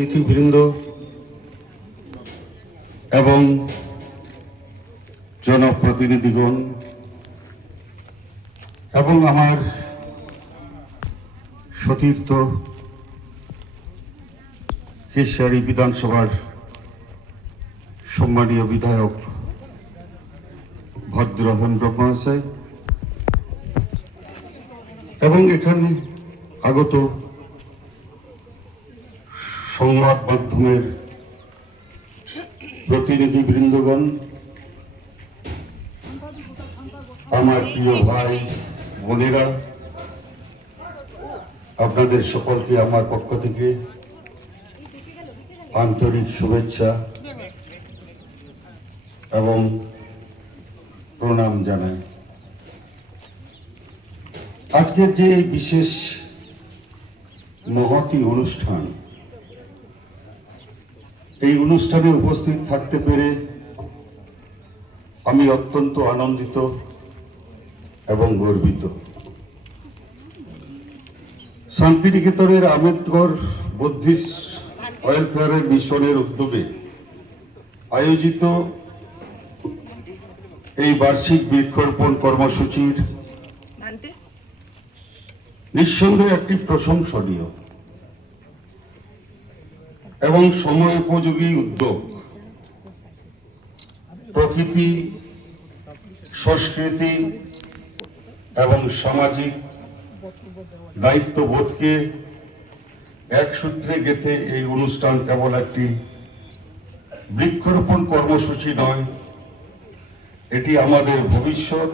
অতিথিবৃন্দ এবং জনপ্রতিনিধিগণ এবং আমার সতীর্থ কেশিয়ারি বিধানসভার সম্মানীয় বিধায়ক ভদ্র হেমব্রম মহাশয় এবং এখানে আগত সংবাদ মাধ্যমের প্রতিনিধিবৃন্দগণ, আমার প্রিয় ভাই বোনেরা, আপনাদের সকলকে আমার পক্ষ থেকে আন্তরিক শুভেচ্ছা এবং প্রণাম জানাই। আজকের যে বিশেষ মহতী অনুষ্ঠান, এই অনুষ্ঠানে উপস্থিত থাকতে পেরে আমি অত্যন্ত আনন্দিত এবং গর্বিত। শান্তিনিকেতনের আম্বেদকর বুদ্ধিস্ট ওয়েলফেয়ার মিশনের উদ্যোগে আয়োজিত এই বার্ষিক বৃক্ষরোপণ কর্মসূচির নিঃসন্দেহে একটি প্রশংসনীয় এবং সময় উপযোগী উদ্যোগ। প্রকৃতি, সংস্কৃতি এবং সামাজিক দায়িত্ববোধকে এক সূত্রে গেঁথে এই অনুষ্ঠান কেবল একটি বৃক্ষরোপণ কর্মসূচি নয়, এটি আমাদের ভবিষ্যৎ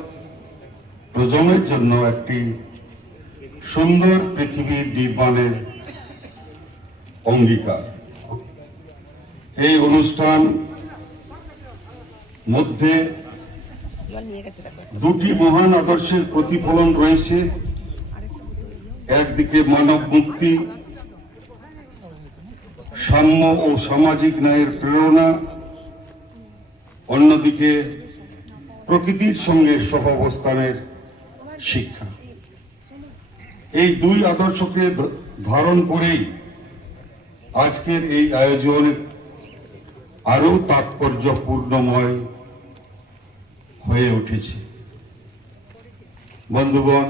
প্রজন্মের জন্য একটি সুন্দর পৃথিবীর নির্মাণের অঙ্গীকার। এই অনুষ্ঠান মধ্যে দুটি মহান আদর্শের প্রতিফলন রয়েছে। একদিকে মানব মুক্তি, সাম্য ও সামাজিক ন্যায়ের প্রেরণা, অন্যদিকে প্রকৃতির সঙ্গে সহাবস্থানের শিক্ষা। এই দুই আদর্শকে ধারণ করেই আজকের এই আয়োজন আরো তাৎপর্যপূর্ণময় হয়ে উঠেছে। বন্ধুগণ,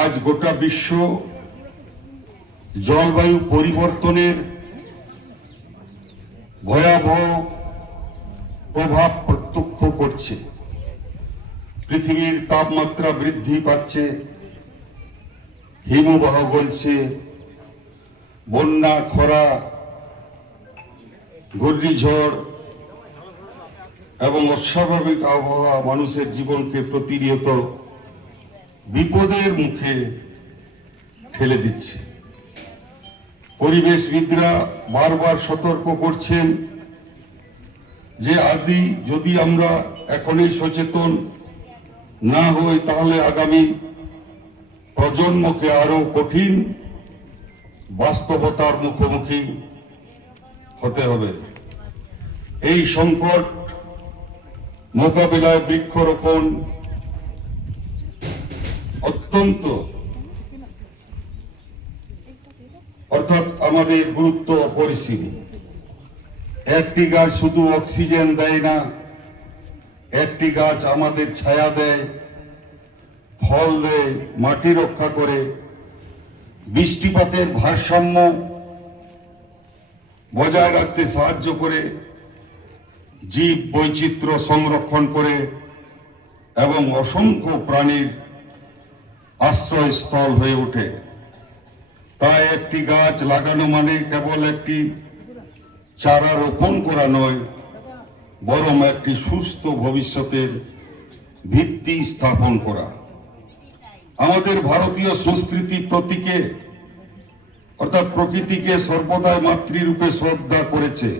আজ গোটা বিশ্ব জলবায়ু পরিবর্তনের ভয়াবহ প্রভাব প্রত্যক্ষ করছে। পৃথিবীর তাপমাত্রা বৃদ্ধি পাচ্ছে, হিমবাহ গলছে, বন্যা, খরা, ঘূর্ণিঝড় এবং অস্বাভাবিক আবহাওয়া মানুষের জীবনকে প্রতিনিয়ত বিপদের মুখে ঠেলে দিচ্ছে। পরিবেশবিদরা বারবার সতর্ক করছেন যে যদি আমরা এখনই সচেতন না হই, তাহলে আগামী প্রজন্মকে আরো কঠিন বাস্তবতার মুখোমুখি হতে হবে। এই সংকট মোকাবিলায় বৃক্ষরোপণ অত্যন্ত আমাদের গুরুত্ব অপরিসীম। একটি গাছ শুধু অক্সিজেন দেয় না, একটি গাছ আমাদের ছায়া দেয়, ফল দেয়, মাটি রক্ষা করে, বৃষ্টিপাতের ভারসাম্য বজায় রাখতে সাহায্য করে, জীব বৈচিত্র্য সংরক্ষণ করে এবং অসংখ্য প্রাণীর আশ্রয়স্থল হয়ে ওঠে। তাই একটি গাছ লাগানো মানে কেবল একটি চারা রোপণ করা নয়, বরং একটি সুস্থ ভবিষ্যতের ভিত্তি স্থাপন করা। আমাদের ভারতীয় সংস্কৃতি প্রতীকে অর্থাৎ প্রকৃতিকে সর্বদাই মাতৃরূপে শ্রদ্ধা করেছে।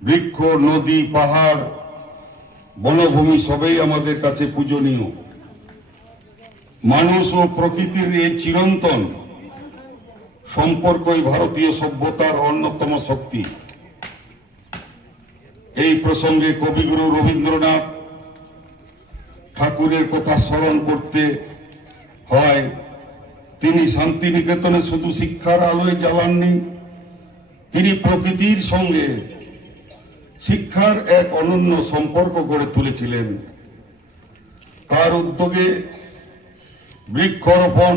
বৃক্ষ, নদী, পাহাড়, বনভূমি সবই আমাদের কাছে পূজনীয়। মানুষ ও প্রকৃতির এই চিরন্তন সম্পর্কই ভারতীয় সভ্যতার অন্যতম শক্তি। এই প্রসঙ্গে কবিগুরু রবীন্দ্রনাথ ঠাকুরের কথা স্মরণ করতে হয়। তিনি শান্তিনিকেতনে শুধু শিক্ষার আলোয় জ্বালাননি, তিনি প্রকৃতির সঙ্গে শিক্ষার এক অনন্য সম্পর্ক গড়ে তুলেছিলেন। তার উদ্যোগে বৃক্ষরোপণ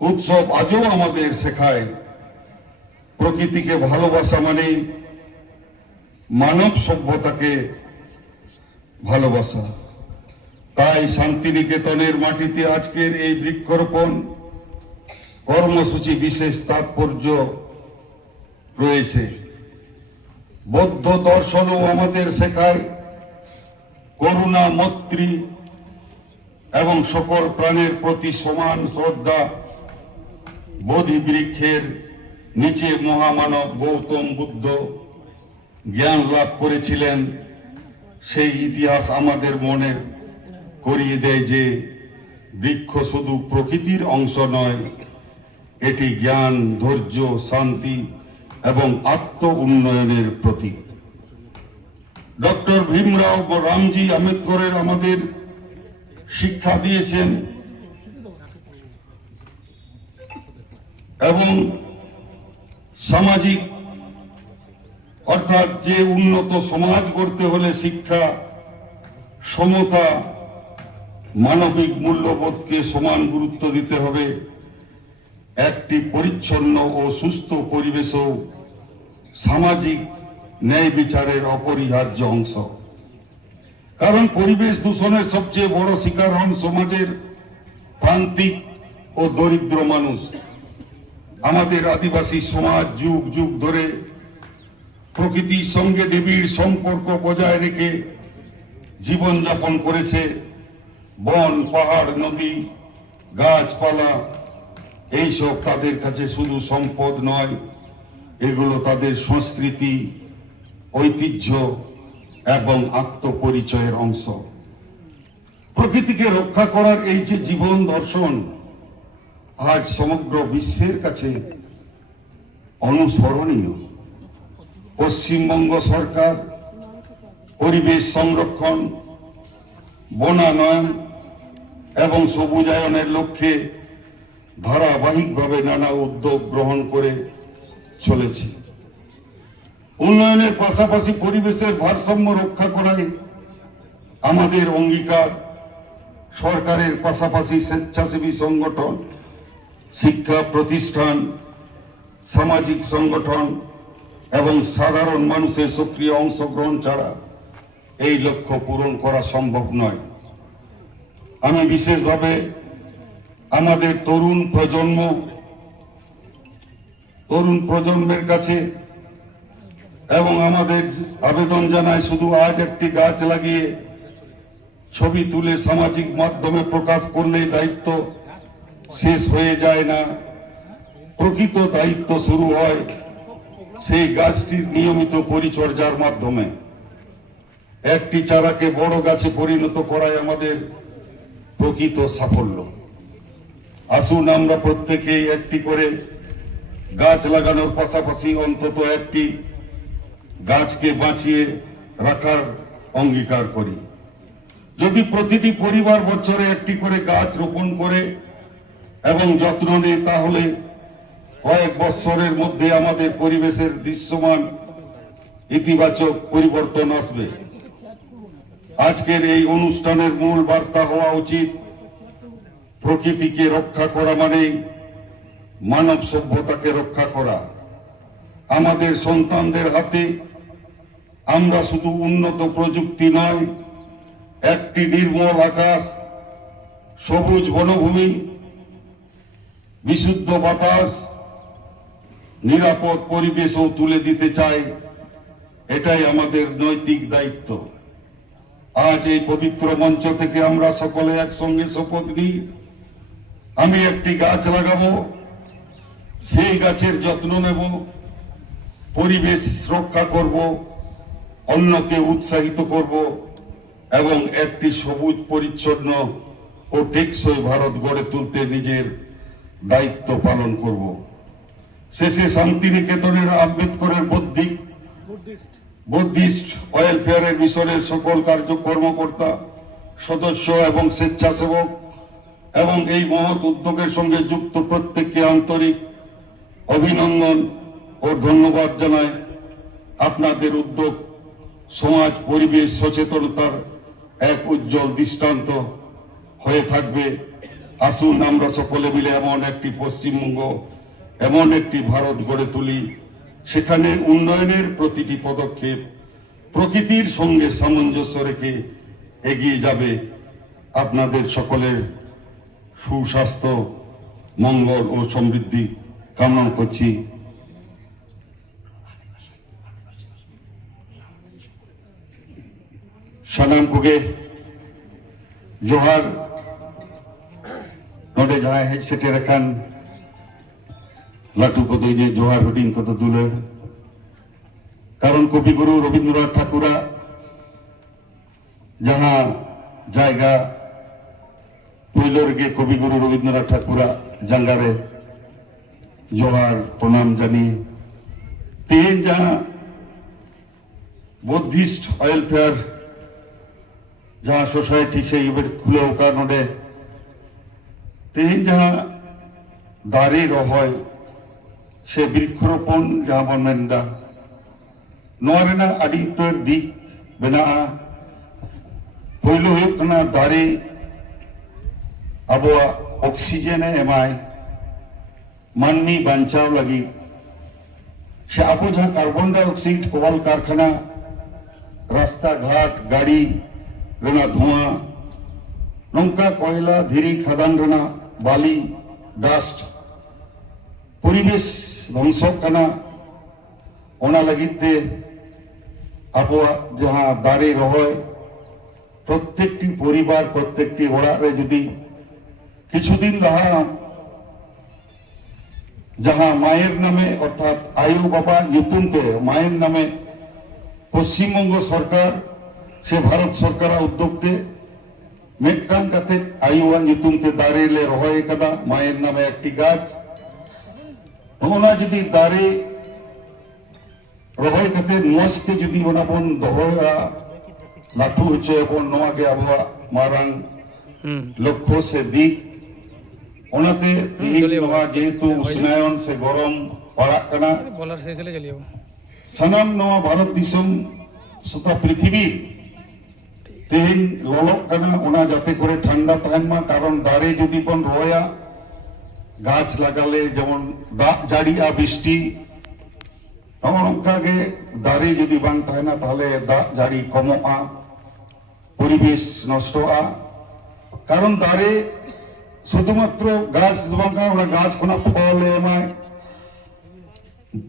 উৎসব আজও আমাদের শেখায় প্রকৃতিকে ভালোবাসা মানে মানব সভ্যতাকে ভালোবাসা। তাই শান্তিনিকেতনের মাটিতে আজকের এই বৃক্ষরোপণ কর্মসূচি বিশেষ তাৎপর্য রয়েছে। বৌদ্ধ দর্শনও আমাদের শেখায় করুণা, মৈত্রী এবং সকল প্রাণের প্রতি সমান শ্রদ্ধা। বোধি বৃক্ষের নিচে মহামানব গৌতম বুদ্ধ জ্ঞান লাভ করেছিলেন। সেই ইতিহাস আমাদের মনে করিয়ে দেয় যে বৃক্ষ শুধু প্রকৃতির অংশ নয়, এটি জ্ঞান, ধৈর্য, শান্তি এবং আত্ম উন্নয়নের প্রতীক। ডক্টর ভীমরাও রামজি আম্বেদকরের আমাদের শিক্ষা দিয়েছেন এবং সামাজিক অর্থাৎ যে উন্নত সমাজ গড়তে হলে শিক্ষা, সমতা, মানবিক মূল্যবোধকে সমান গুরুত্ব দিতে হবে। একটি পরিচ্ছন্ন ও সুস্থ পরিবেশও সামাজিক ন্যায় বিচারের অপরিহার্য অংশ। কারণ পরিবেশ দূষণের সবচেয়ে বড় শিকার হন সমাজের প্রান্তিক ও দরিদ্র মানুষ। আমাদের আদিবাসী সমাজ যুগ যুগ ধরে প্রকৃতির সঙ্গে নিবিড় সম্পর্ক বজায় রেখে জীবনযাপন করেছে। বন, পাহাড়, নদী, গাছপালা এইসব তাদের কাছে শুধু সম্পদ নয়, এগুলো তাদের সংস্কৃতি, ঐতিহ্য এবং আত্মপরিচয়ের অংশ। প্রকৃতিকে রক্ষা করার এই যে জীবন দর্শন আজ সমগ্র বিশ্বের কাছে অনুসরণীয়। পশ্চিমবঙ্গ সরকার পরিবেশ সংরক্ষণ, বনায়ন এবং সবুজায়নের লক্ষ্যে ধারাবাহিকভাবে নানা উদ্যোগ গ্রহণ করে চলেছে। উন্নয়নের পাশাপাশি পরিবেশের ভারসাম্য রক্ষা করাই আমাদের অঙ্গীকার। সরকারের পাশাপাশি স্বেচ্ছাসেবী সংগঠন, শিক্ষা প্রতিষ্ঠান, সামাজিক সংগঠন এবং সাধারণ মানুষের সক্রিয় অংশগ্রহণ ছাড়া এই লক্ষ্য পূরণ করা সম্ভব নয়। আমি বিশেষভাবে আমাদের তরুণ প্রজন্মের কাছে এবং আমাদের আবেদন জানাই, শুধু আজ একটি গাছ লাগিয়ে ছবি তুলে সামাজিক মাধ্যমে প্রকাশ করলেই দায়িত্ব শেষ হয়ে যায় না। প্রকৃত দায়িত্ব শুরু হয় সেই গাছটির নিয়মিত পরিচর্যার মাধ্যমে। একটি চারাকে বড় গাছে পরিণত করাই আমাদের প্রকৃত সাফল্য। আসুন আমরা প্রত্যেকেই একটি করে গাছ লাগানোর পাশাপাশি অন্তত একটি গাছকে বাঁচিয়ে রাখার অঙ্গীকার করি। যদি প্রতিটি পরিবার বছরে একটি করে গাছ রোপণ করে এবং যত্ন নেয়, তাহলে কয়েক বছরের মধ্যে আমাদের পরিবেশের দৃশ্যমান ইতিবাচক পরিবর্তন আসবে। আজকের এই অনুষ্ঠানের মূল বার্তা হওয়া উচিত, প্রকৃতিকে রক্ষা করা মানে মানব সভ্যতাকে রক্ষা করা। আমাদের সন্তানদের হাতে আমরা শুধু উন্নত প্রযুক্তি নয়, একটি নির্মল আকাশ, সবুজ বনভূমি, বিশুদ্ধ বাতাস, নিরাপদ পরিবেশও তুলে দিতে চাই। এটাই আমাদের নৈতিক দায়িত্ব। আজ এই পবিত্র মঞ্চ থেকে আমরা সকলে একসঙ্গে শপথ নিই, আমি একটি গাছ লাগাবো, সেই গাছের যত্ন নেব, পরিবেশ রক্ষা করব, অন্যকে উৎসাহিত করব এবং একটি সবুজ, পরিচ্ছন্ন ও টেকসই ভারত গড়ে তুলতে নিজের দায়িত্ব পালন করব। শেষে শান্তিনিকেতনের আম্বেদকরের বুদ্ধিস্ট ওয়েলফেয়ারের মিশনের সকল কর্মকর্তা সদস্য এবং স্বেচ্ছাসেবক এবং এই মহৎ উদ্যোগের সঙ্গে যুক্ত প্রত্যেককে আন্তরিক অভিনন্দন ও ধন্যবাদ জানাই। আপনাদের উদ্যোগ সমাজ পরিবেশ সচেতনতার এক উজ্জ্বল দৃষ্টান্ত হয়ে থাকবে। আসুন আমরা সকলে মিলে এমন একটি পশ্চিমবঙ্গ, এমন একটি ভারত গড়ে তুলি, সেখানে উন্নয়নের প্রতিটি পদক্ষেপ প্রকৃতির সঙ্গে সামঞ্জস্য রেখে এগিয়ে যাবে। আপনাদের সকলের সুস্বাস্থ্য, মঙ্গল ও সমৃদ্ধি কামনা করছি। सानाम कोगे जोहार नोडे जहां हेज सेटे रखान लाटू को तो ये जोहार हुडिंग को तो दुलर कारण कविगुरु रवींद्रनाथ ठाकुरा जहां जायगा पहिलो रेगे कविगुरु रवींद्रनाथ ठाकुरा जंगारे जोहार प्रणाम जानी तेन जहां बुद्धिस्ट वेलफेयर जहां सोसाइटी से खुले नोडे तेज जहां दारे रहाय से वृक्षरोपण जहां बन मेनदा नोरेना आदि उतर दिक बेना पहिलो हुयुग कना दारे आबोआ ऑक्सीजन एमाय मानमी बांचाव लगी से आबो जहां कार्बन डाइऑक्साइड कल कारखाना रास्ता घाट गाड़ी रेना धुआं नौका कोयला धीरी खदान रेना बाली डस्ट परिवेश ध्वंसक कना ओना लगिते आबोआ जहां दारे रहाय प्रत्येकटी परिवार प्रत्येकटी ओड़ाग रे जदि किछुदिन लहा जहां मायर नामे अर्थात आयु बाबा ᱧᱩᱛᱩᱢ ते मायर नामे पश्चिमबंग सरकार से भारत सरकार उद्योगते मेटकांग कते आयुवान ᱧᱩᱛᱩᱢ ते दारे ले रहाय कदा मायर नामे एकटी गाछ ओना जदि दारे रहाय कते मोजते जदि ओना बन दोहया लाठू होचे बन नोआ गे आबोआ मारांग लक्ष्य से दिक ओनाते नोआ जेहेतु उष्णायन से गरम पड़ाग कना सनाम नोआ भारत दिसम सता पृथ्वी तेहन ललक कना ओना जाते करे ठंडा तहन मा कारण दारे जदि बन रहाया गाछ लागाले जेमन दाग जाड़िया बृष्टि नोंका गे दारे जदि बांग तहना ताहले दाग जाड़ी कमोआ परिवेश नष्टोआ कारण दारे शुधुमात्र गाछ बांगा ओना गाछ खना फल एमाय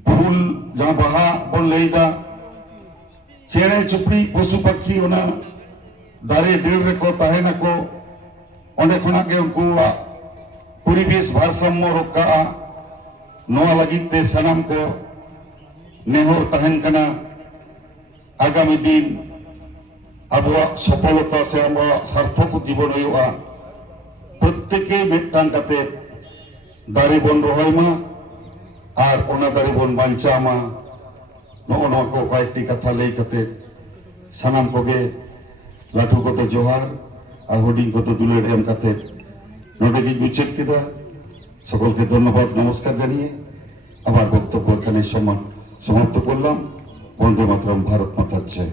फूल जहां बाहा बन लैदा चेड़े चुपड़ी पशु पक्षी ओना दारे डेर रेको तहना को ओंडे खना के उनको परिवेश भारसाम्य रक्षा नोआ लगित ते सनाम को नेहर तहन कना आगामी दिन आबोआ सफलता से आबोआ सार्थक जीवन हुआ प्रत्येके मिदटांग कते दारे बन रहायमा और ओना दारे बन बांचामा नोआ नोआ को कयेकटी कथा लई कते सनाम कोगे लाठू को तो जोहार और हुडिंग को तो दुलार एम कते नोडे गे मुचाद केदा सकलके धन्यवाद नमस्कार जानिए आबार बक्तव्य एखाने समाप्त करलाम। वंदे मातरम, भारत मातार जय।